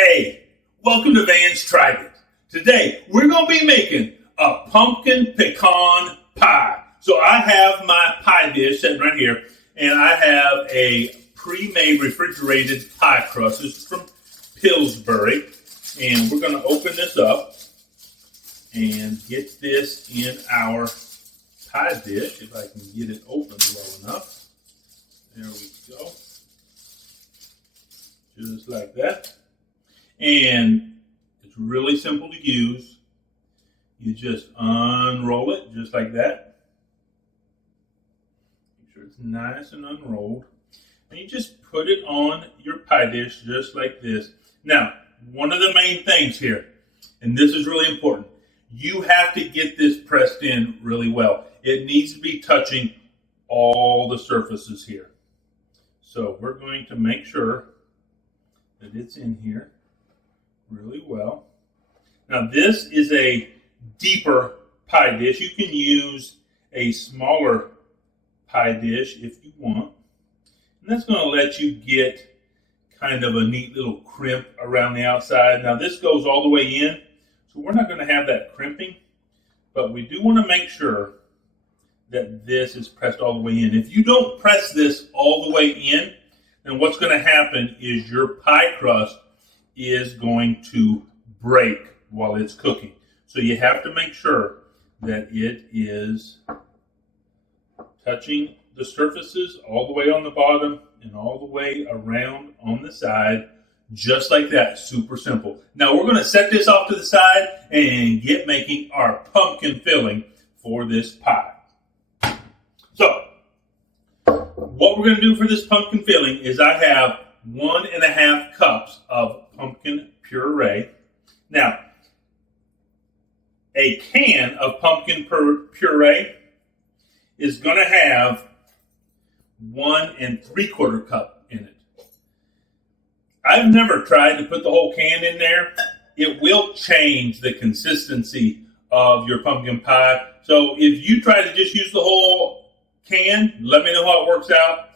Hey, welcome to Van's Tried It. Today, we're going to be making a pumpkin pecan pie. So I have my pie dish sitting right here, and I have a pre-made refrigerated pie crust. This is from Pillsbury, and we're going to open this up and get this in our pie dish, if I can get it open well enough. There we go. Just like that. And it's really simple to use. You just unroll it just like that. Make sure it's nice and unrolled. And you just put it on your pie dish just like this. Now, one of the main things here, and this is really important, you have to get this pressed in really well. It needs to be touching all the surfaces here. So we're going to make sure that it's in here really well. Now this is a deeper pie dish. You can use a smaller pie dish if you want. And that's going to let you get kind of a neat little crimp around the outside. Now this goes all the way in, so we're not going to have that crimping, but we do want to make sure that this is pressed all the way in. If you don't press this all the way in, then what's going to happen is your pie crust is going to break while it's cooking. So you have to make sure that it is touching the surfaces all the way on the bottom and all the way around on the side, just like that. Super simple. Now we're going to set this off to the side and get making our pumpkin filling for this pie. So what we're going to do for this pumpkin filling is I have 1.5 cups of pumpkin puree. Now, a can of pumpkin puree is going to have 1 3/4 cup in it. I've never tried to put the whole can in there. It will change the consistency of your pumpkin pie. So if you try to just use the whole can, let me know how it works out.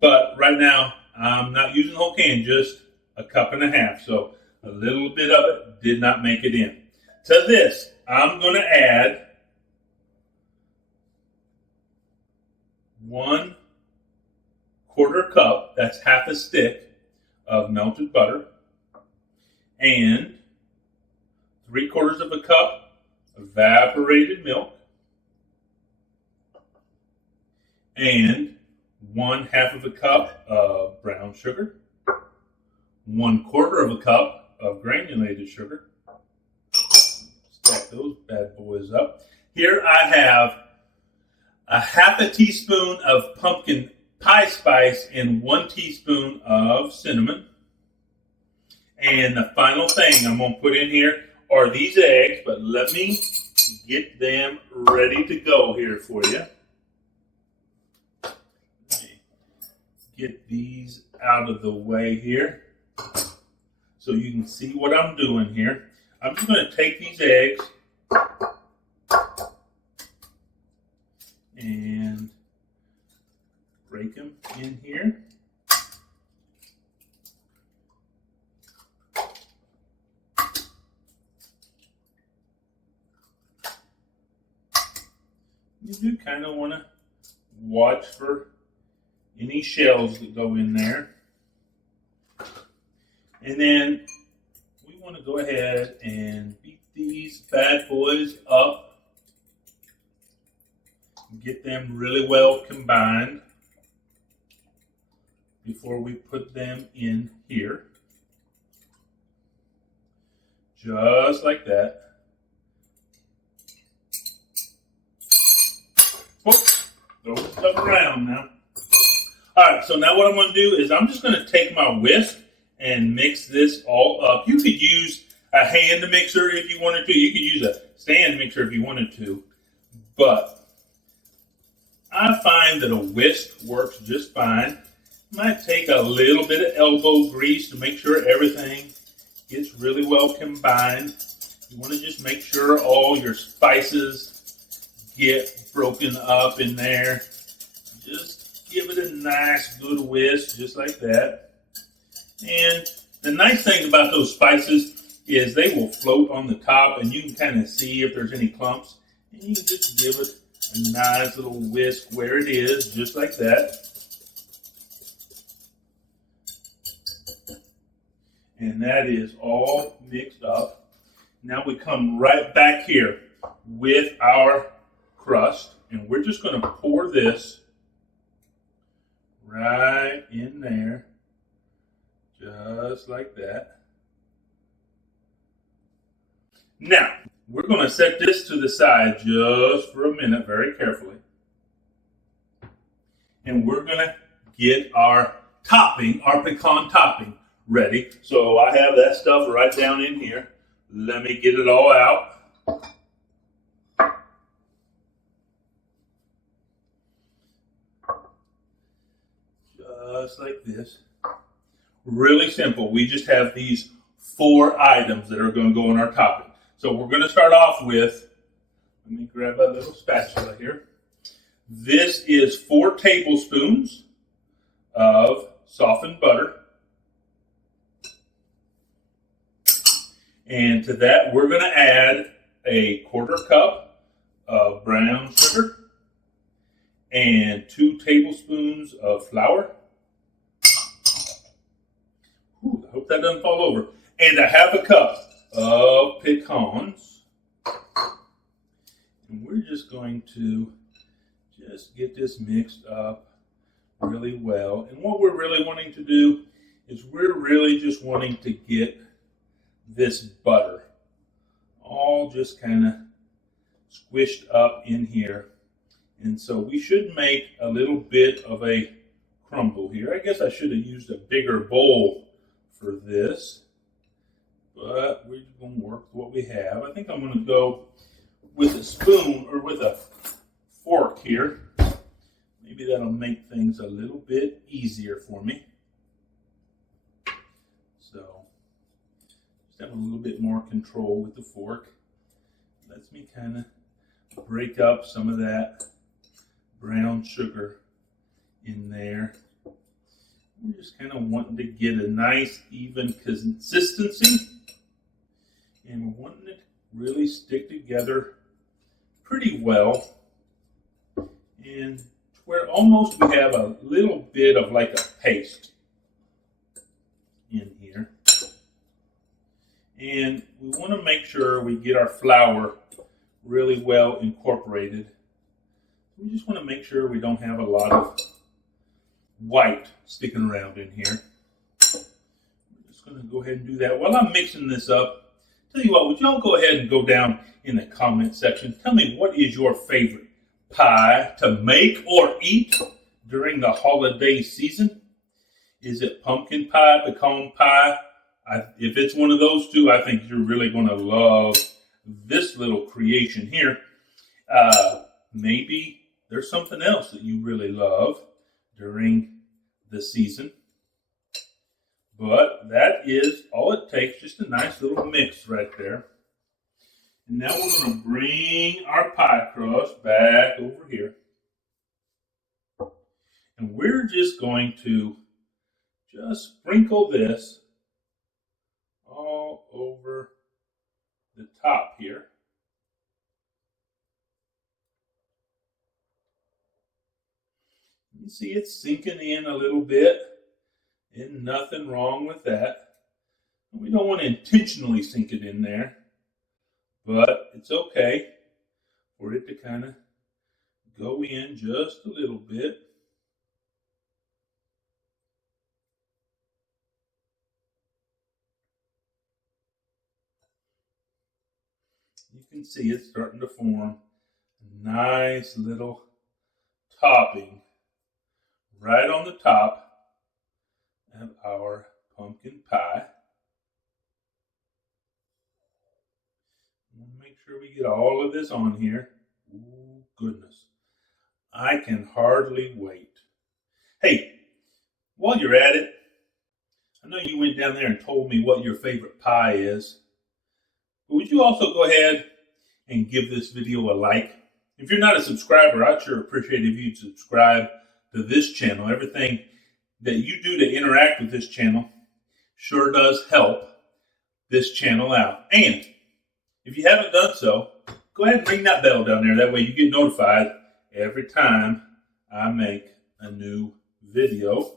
But right now, I'm not using the whole can, just 1.5 cups. So a little bit of it did not make it in. To this, I'm going to add 1/4 cup, that's half a stick, of melted butter, and 3/4 cup evaporated milk, and 1/2 cup of brown sugar, 1/4 cup of granulated sugar. Stack those bad boys up. Here I have 1/2 teaspoon of pumpkin pie spice and 1 teaspoon of cinnamon. And the final thing I'm going to put in here are these eggs, but let me get them ready to go here for you. Get these out of the way here so you can see what I'm doing here. I'm just going to take these eggs and break them in here. You do kind of want to watch for any shells that go in there. And then we want to go ahead and beat these bad boys up. Get them really well combined before we put them in here. Just like that. Oh, throw stuff around now. Alright, so now what I'm going to do is I'm just going to take my whisk and mix this all up. You could use a hand mixer if you wanted to. You could use a stand mixer if you wanted to. But I find that a whisk works just fine. Might take a little bit of elbow grease to make sure everything gets really well combined. You want to just make sure all your spices get broken up in there. Just give it a nice good whisk, just like that. And The nice thing about those spices is they will float on the top, and you can kind of see if there's any clumps. And you can just give it a nice little whisk where it is, just like that. And that is all mixed up. Now we come right back here with our crust, and we're just going to pour this right in there, just like that. Now, we're going to set this to the side just for a minute, very carefully. And we're going to get our topping, our pecan topping, ready. So I have that stuff right down in here. Let me get it all out. Just like this. Really simple. We just have these 4 items that are going to go in our topping. So we're going to start off with, let me grab a little spatula here. This is 4 tablespoons of softened butter. And to that, we're going to add a 1/4 cup of brown sugar and 2 tablespoons of flour. Ooh, I hope that doesn't fall over. And a 1/2 cup of pecans. And we're just going to just get this mixed up really well. And what we're really wanting to do is we're really just wanting to get this butter all just kind of squished up in here. And so we should make a little bit of a crumble here. I guess I should have used a bigger bowl for this, but we're going to work with what we have. I think I'm going to go with a spoon or with a fork here. Maybe that'll make things a little bit easier for me. So just have a little bit more control with the fork. Lets me kind of break up some of that brown sugar in there. We're just kind of wanting to get a nice even consistency, and we're wanting it to really stick together pretty well, and where almost we have a little bit of like a paste in here. And we want to make sure we get our flour really well incorporated. We just want to make sure we don't have a lot of white sticking around in here. I'm just going to go ahead and do that. While I'm mixing this up, tell you what, would y'all go ahead and go down in the comment section. Tell me, what is your favorite pie to make or eat during the holiday season? Is it pumpkin pie, pecan pie? If it's one of those two, I think you're really going to love this little creation here. Maybe there's something else that you really love during the season. But that is all it takes, just a nice little mix right there. And now we're going to bring our pie crust back over here. And we're just going to just sprinkle this all over the top here. You see it's sinking in a little bit, and nothing wrong with that. We don't want to intentionally sink it in there, but it's okay for it to kind of go in just a little bit. You can see it's starting to form a nice little topping right on the top of our pumpkin pie. Make sure we get all of this on here. Ooh, goodness. I can hardly wait. Hey, while you're at it, I know you went down there and told me what your favorite pie is. But would you also go ahead and give this video a like? If you're not a subscriber, I'd sure appreciate if you'd subscribe to this channel. Everything that you do to interact with this channel sure does help this channel out. And if you haven't done so, go ahead and ring that bell down there. That way you get notified every time I make a new video.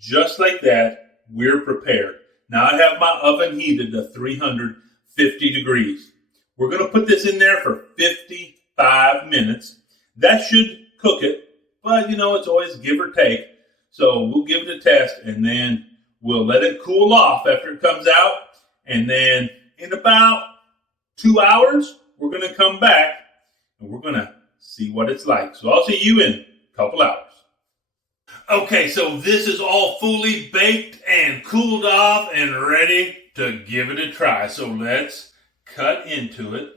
Just like that, we're prepared. Now I have my oven heated to 350 degrees. We're going to put this in there for 55 minutes. That should cook it, but it's always give or take. So we'll give it a test, and then we'll let it cool off after it comes out. And then in about 2 hours, we're going to come back and we're going to see what it's like. So I'll see you in a couple hours. Okay, so this is all fully baked and cooled off and ready to give it a try. So let's cut into it.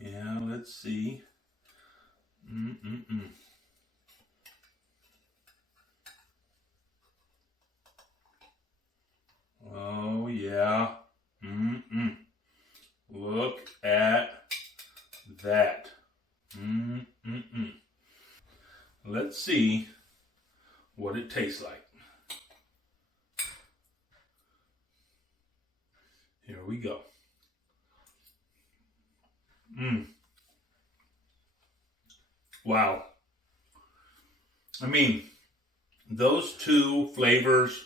Yeah, let's see. Oh, yeah. Look at that. Let's see what it tastes like. Here we go. Wow. I mean, those two flavors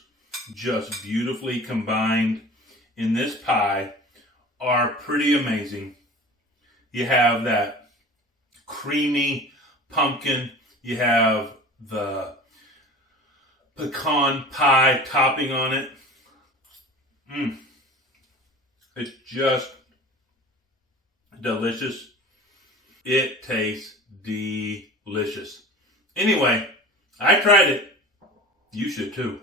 just beautifully combined in this pie are pretty amazing. You have that creamy pumpkin. You have the pecan pie topping on it. It's just delicious. It tastes delicious. Anyway, I tried it. You should too.